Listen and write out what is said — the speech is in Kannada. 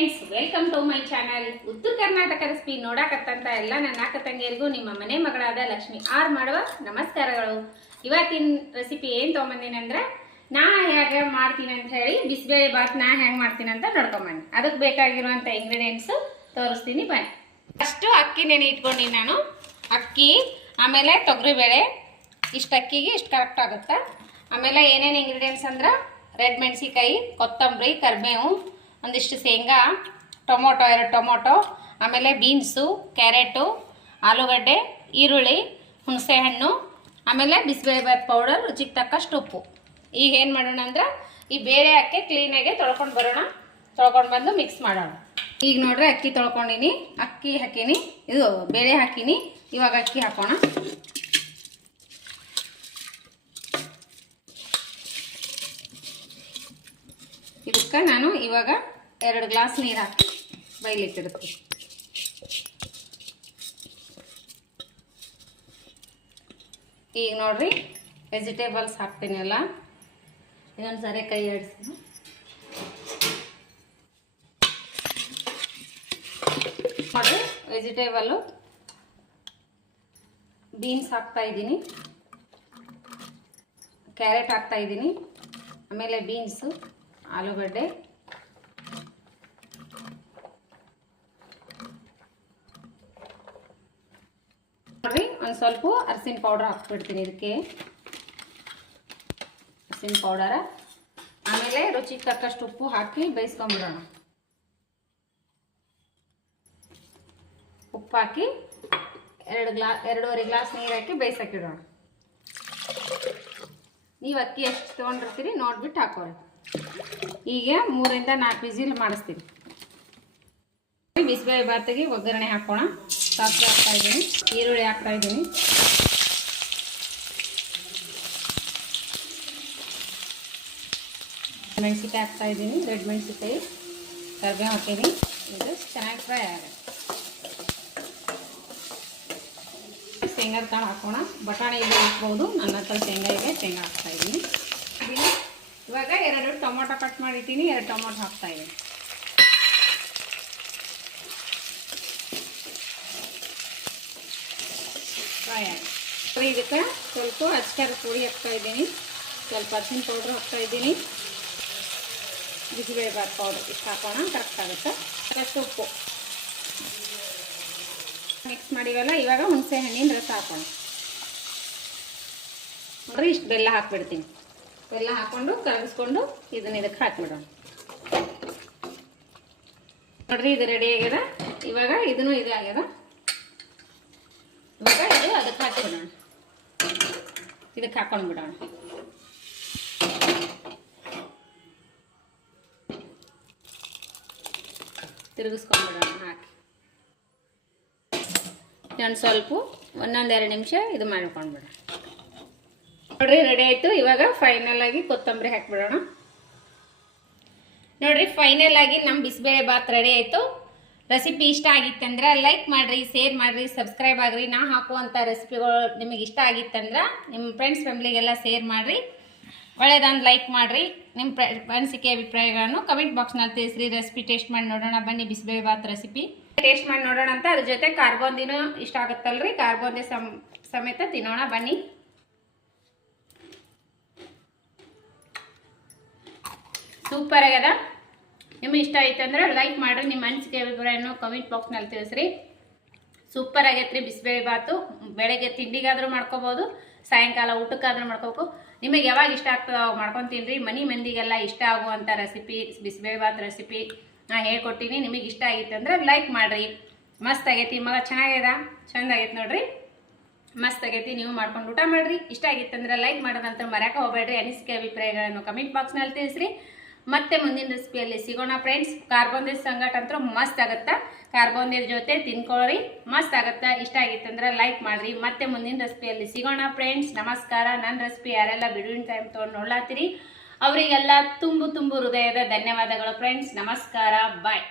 Friends, welcome to my channel. Uttara Karnataka recipe ನೋಡಕತ್ತಂತ ಎಲ್ಲ ನನ್ನ ಅಕ್ಕ ತಂಗಿಯರಿಗೂ ನಿಮ್ಮ ಮನೆ ಮಗಳಾದ ಲಕ್ಷ್ಮಿ ಆರ್ ಮಾಡುವ ನಮಸ್ಕಾರಗಳು. ಇವತ್ತಿನ ರೆಸಿಪಿ ಏನು ತೊಗೊಂಬಂದಿನಂದ್ರೆ, ನಾ ಹೇಗೆ ಮಾಡ್ತೀನಿ ಅಂತ ಹೇಳಿ ಬಿಸಿಬೇಳೆ ಬಾತ್ ನಾ ಹೆಂಗೆ ಮಾಡ್ತೀನಿ ಅಂತ ನೋಡ್ಕೊಂಬನ್ನಿ. ಅದಕ್ಕೆ ಬೇಕಾಗಿರುವಂಥ ಇಂಗ್ರೀಡಿಯೆಂಟ್ಸು ತೋರಿಸ್ತೀನಿ ಬನ್ನಿ. ಫಸ್ಟು ಅಕ್ಕಿ ನೆನೆ ಇಟ್ಕೊಂಡಿನಿ ನಾನು. ಅಕ್ಕಿ, ಆಮೇಲೆ ತೊಗರಿಬೇಳೆ, ಇಷ್ಟು ಅಕ್ಕಿಗೆ ಇಷ್ಟು ಕರೆಕ್ಟ್ ಆಗುತ್ತೆ. ಆಮೇಲೆ ಏನೇನು ಇಂಗ್ರೀಡಿಯೆಂಟ್ಸ್ ಅಂದ್ರೆ ರೆಡ್ ಮೆಣಸಿಕಾಯಿ, ಕೊತ್ತಂಬರಿ, ಕರಿಬೇವು, ಒಂದಿಷ್ಟು ಶೇಂಗಾ, ಟೊಮೊಟೊ 2 ಟೊಮೊಟೊ, ಆಮೇಲೆ ಬೀನ್ಸು, ಕ್ಯಾರೆಟು, ಆಲೂಗಡ್ಡೆ, ಈರುಳ್ಳಿ, ಹುಣಸೆಹಣ್ಣು, ಆಮೇಲೆ ಬಿಸಿಬೇಳೆಬಾತ್ ಪೌಡರ್, ರುಚಿಗೆ ತಕ್ಕಷ್ಟು ಉಪ್ಪು. ಈಗ ಏನು ಮಾಡೋಣ ಅಂದ್ರೆ ಈ ಬೇಳೆ ಅಕ್ಕಿ ಕ್ಲೀನಾಗಿ ತೊಳ್ಕೊಂಡು ಬರೋಣ. ತೊಳ್ಕೊಂಡು ಬಂದು ಮಿಕ್ಸ್ ಮಾಡೋಣ. ಈಗ ನೋಡ್ರಿ ಅಕ್ಕಿ ತೊಳ್ಕೊಂಡಿನಿ, ಅಕ್ಕಿ ಹಾಕೀನಿ, ಇದು ಬೇಳೆ ಹಾಕೀನಿ. ಇವಾಗ ಅಕ್ಕಿ ಹಾಕೋಣ. ಇದಕ್ಕೆ ನಾನು ಇವಾಗ 2 ಗ್ಲಾಸ್ ನೀರು ಹಾಕಿ ಬೈಲಿಟ್ಟಿಡ್ತೀನಿ. ಈಗ ನೋಡ್ರಿ ವೆಜಿಟೇಬಲ್ಸ್ ಹಾಕ್ತೀನಿ ಎಲ್ಲ. ಇದೊಂದು ಸರಿ ಕೈ ಆಡಿಸ್ತೀನಿ. ನೋಡ್ರಿ ವೆಜಿಟೇಬಲ್ಲು ಬೀನ್ಸ್ ಹಾಕ್ತಾ ಇದ್ದೀನಿ, ಕ್ಯಾರೆಟ್ ಹಾಕ್ತಾ ಇದ್ದೀನಿ, ಆಮೇಲೆ ಬೀನ್ಸು, ಆಲೂಗಡ್ಡೆ, ನೋಡ್ರಿ ಒಂದು ಸ್ವಲ್ಪ ಅರಿಶಿನ ಪೌಡರ್ ಹಾಕ್ಬಿಡ್ತೀನಿ ಇದಕ್ಕೆ, ಅರಿಶಿನ ಪೌಡರ. ಆಮೇಲೆ ರುಚಿಗೆ ತಕ್ಕಷ್ಟು ಉಪ್ಪು ಹಾಕಿ ಬೇಯಿಸ್ಕೊಂಡ್ಬಿಡೋಣ. ಉಪ್ಪು ಹಾಕಿ 2.5 ಗ್ಲಾಸ್ ನೀರು ಹಾಕಿ ಬೇಯಿಸಕ್ಕಿಡೋಣ. ನೀವು ಅಕ್ಕಿ ಎಷ್ಟು ತೊಗೊಂಡಿರ್ತೀರಿ ನೋಡ್ಬಿಟ್ಟು ಹಾಕೊಳ್ಳಿ. ಈಗ 3 ರಿಂದ 4 ವಿಸಿಲ್ ಮಾಡಿಸ್ತೀನಿ. ಬಿಸಿಬೇಳೆ ಬಾತಿಗೆ ಒಗ್ಗರಣೆ ಹಾಕೋಣ. ಸಾಸಿವೆ ಹಾಕ್ತಾ ಇದ್ದೀನಿ, ಈರುಳ್ಳಿ ಹಾಕ್ತಾ ಇದ್ದೀನಿ, ಮೆಣಸಿಕಾಯಿ ಹಾಕ್ತಾ ಇದ್ದೀನಿ, ರೆಡ್ ಮೆಣಸಿಕಾಯಿ, ಕರಿಬೇವು ಹಾಕೀನಿ. ಇದು ಚೆನ್ನಾಗಿ ಫ್ರೈ ಆಗುತ್ತೆ. ಶೇಂಗಾದ ಕಾಳು ಹಾಕೋಣ. ಬಟಾಣಿ ಇದು ಹಾಕ್ಬೋದು, ನನ್ನ ಹತ್ರ ಶೇಂಗಾ ಇದೆ, ಶೇಂಗಾ ಹಾಕ್ತಾ ಇದ್ದೀನಿ. ಇವಾಗ 2 ಟೊಮೊಟೊ ಕಟ್ ಮಾಡಿದ್ದೀನಿ, 2 ಟೊಮೊಟೊ ಹಾಕ್ತಾ ಇದ್ದೀನಿ. ಫ್ರೈ ಆಗಿ ಇದಕ್ಕೆ ಸ್ವಲ್ಪ ಅಚ್ಕಾರದ ಪುಡಿ ಹಾಕ್ತಾ ಇದ್ದೀನಿ, ಸ್ವಲ್ಪ ಅರಿಶಿನ ಪೌಡ್ರ್ ಹಾಕ್ತಾ ಇದ್ದೀನಿ, ಬಿಸಿಬೇಳೆ ಬಾತ್ ಪೌಡ್ರ್ ಇಷ್ಟು ಹಾಕೋಣ. ಕರೆಕ್ಟ್ ಆಗುತ್ತೆ. ಅಷ್ಟು ಉಪ್ಪು ಮಿಕ್ಸ್ ಮಾಡಿವಲ್ಲ. ಇವಾಗ ಹುಣಸೆ ಹಣ್ಣಿನ ರಸ ಹಾಕೋಣ. ನೋಡ್ರಿ ಇಷ್ಟು ಬೆಲ್ಲ ಹಾಕ್ಬಿಡ್ತೀನಿ. ಬೆಲ್ಲ ಹಾಕ್ಕೊಂಡು ಕರಗಿಸ್ಕೊಂಡು ಇದಕ್ಕೆ ಹಾಕಿಬಿಡೋಣ. ನೋಡ್ರಿ ಇದು ರೆಡಿ ಆಗ್ಯದ. ಇವಾಗ ಇದನ್ನು ಇದು ಆಗ್ಯದ. ಇವಾಗ ಇದು ಅದಕ್ಕೆ ಹಾಕಿಬಿಡೋಣ. ಇದಕ್ಕೆ ಹಾಕೊಂಡು ಬಿಡೋಣ. ತಿರುಗಿಸ್ಕೊಂಡ್ಬಿಡೋಣ. ಹಾಕಿ ಒಂದು ಸ್ವಲ್ಪ 1-2 ನಿಮಿಷ ಇದು ಮಾಡ್ಕೊಂಡ್ಬಿಡೋಣ. ನೋಡ್ರಿ ರೆಡಿ ಆಯಿತು. ಇವಾಗ ಫೈನಲ್ ಆಗಿ ಕೊತ್ತಂಬರಿ ಹಾಕಿಬಿಡೋಣ. ನೋಡ್ರಿ ಫೈನಲ್ ಆಗಿ ನಮ್ಮ ಬಿಸಿಬೇಳೆ ಬಾತ್ ರೆಡಿ ಆಯಿತು. ರೆಸಿಪಿ ಇಷ್ಟ ಆಗಿತ್ತಂದ್ರೆ ಲೈಕ್ ಮಾಡಿರಿ, ಶೇರ್ ಮಾಡಿರಿ, ಸಬ್ಸ್ಕ್ರೈಬ್ ಆಗಿರಿ. ನಾ ಹಾಕುವಂಥ ರೆಸಿಪಿಗಳು ನಿಮಗೆ ಇಷ್ಟ ಆಗಿತ್ತಂದ್ರೆ ನಿಮ್ಮ ಫ್ರೆಂಡ್ಸ್ ಫ್ಯಾಮಿಲಿಗೆಲ್ಲ ಶೇರ್ ಮಾಡಿರಿ. ಒಳ್ಳೆಯದೊಂದು ಲೈಕ್ ಮಾಡಿರಿ. ನಿಮ್ಮ ಅನಿಸಿಕೆ ಅಭಿಪ್ರಾಯಗಳನ್ನು ಕಮೆಂಟ್ ಬಾಕ್ಸ್ನಲ್ಲಿ ತಿಳಿಸ್ರಿ. ರೆಸಿಪಿ ಟೇಸ್ಟ್ ಮಾಡಿ ನೋಡೋಣ ಬನ್ನಿ. ಬಿಸಿಬೇಳೆ ಬಾತ್ ರೆಸಿಪಿ ಟೇಸ್ಟ್ ಮಾಡಿ ನೋಡೋಣ ಅಂತ. ಅದ್ರ ಜೊತೆ ಕಾರ್ಬೊಂದಿನೂ ಇಷ್ಟ ಆಗುತ್ತಲ್ರಿ, ಕಾರ್ಬೊಂದಿ ಸಮೇತ ತಿನ್ನೋಣ ಬನ್ನಿ. ಸೂಪರ್ ಆಗ್ಯದ. ನಿಮಗೆ ಇಷ್ಟ ಆಯ್ತು ಅಂದ್ರೆ ಲೈಕ್ ಮಾಡಿರಿ. ನಿಮ್ಮ ಅನಿಸಿಕೆ ಅಭಿಪ್ರಾಯವನ್ನು ಕಮೆಂಟ್ ಬಾಕ್ಸ್ನಲ್ಲಿ ತಿಳಿಸ್ರಿ. ಸೂಪರ್ ಆಗೈತ್ರಿ ಬಿಸಿಬೇಳೆ ಬಾತು. ಬೆಳಗ್ಗೆ ತಿಂಡಿಗಾದರೂ ಮಾಡ್ಕೋಬೋದು, ಸಾಯಂಕಾಲ ಊಟಕ್ಕಾದ್ರೂ ಮಾಡ್ಕೋಬೇಕು. ನಿಮಗೆ ಯಾವಾಗ ಇಷ್ಟ ಆಗ್ತದೆ ಅವಾಗ ಮಾಡ್ಕೊತೀನ್ರಿ. ಮನೆ ಮಂದಿಗೆಲ್ಲ ಇಷ್ಟ ಆಗುವಂಥ ರೆಸಿಪಿ ಬಿಸಿಬೇಳೆ ಬಾತ್ ರೆಸಿಪಿ ನಾ ಹೇಳ್ಕೊಟ್ಟಿನಿ. ನಿಮಗೆ ಇಷ್ಟ ಆಗಿತ್ತು ಅಂದ್ರೆ ಲೈಕ್ ಮಾಡಿರಿ. ಮಸ್ತ್ ಆಗೈತಿ. ಮಗ ಚೆನ್ನಾಗ್ಯದ, ಚಂದ ಆಗೈತೆ ನೋಡ್ರಿ, ಮಸ್ತ್ ಆಗೈತಿ. ನೀವು ಮಾಡ್ಕೊಂಡು ಊಟ ಮಾಡಿರಿ. ಇಷ್ಟ ಆಗಿತ್ತಂದ್ರೆ ಲೈಕ್ ಮಾಡೋದಂತ ಮರ್ಯಾಕ ಹೋಗ್ಬೇಡ್ರಿ. ಅನಿಸಿಕೆ ಅಭಿಪ್ರಾಯಗಳನ್ನು ಕಮೆಂಟ್ ಬಾಕ್ಸ್ನಲ್ಲಿ ತಿಳಿಸ್ರಿ. ಮತ್ತೆ ಮುಂದಿನ ರೆಸಿಪಿಯಲ್ಲಿ ಸಿಗೋಣ ಫ್ರೆಂಡ್ಸ್. ಕಾರ್ಬೊಂದಿ ಸಂಗಟ ಅಂತೂ ಮಸ್ತ್ ಆಗುತ್ತಾ. ಕಾರ್ಬೊಂದಿ ಜೊತೆ ತಿನ್ಕೊಳ್ಳಿ, ಮಸ್ತ್ ಆಗುತ್ತಾ. ಇಷ್ಟ ಆಗಿತ್ತಂದ್ರೆ ಲೈಕ್ ಮಾಡಿರಿ. ಮತ್ತೆ ಮುಂದಿನ ರೆಸಿಪಿಯಲ್ಲಿ ಸಿಗೋಣ ಫ್ರೆಂಡ್ಸ್. ನಮಸ್ಕಾರ. ನನ್ನ ರೆಸಿಪಿ ಯಾರೆಲ್ಲ ಬಿಡುವಿನ ಟೈಮ್ ತೊಗೊಂಡು ನೋಡ್ಲಾತ್ತೀರಿ ಅವರಿಗೆಲ್ಲ ತುಂಬು ಹೃದಯದ ಧನ್ಯವಾದಗಳು ಫ್ರೆಂಡ್ಸ್. ನಮಸ್ಕಾರ, ಬಾಯ್.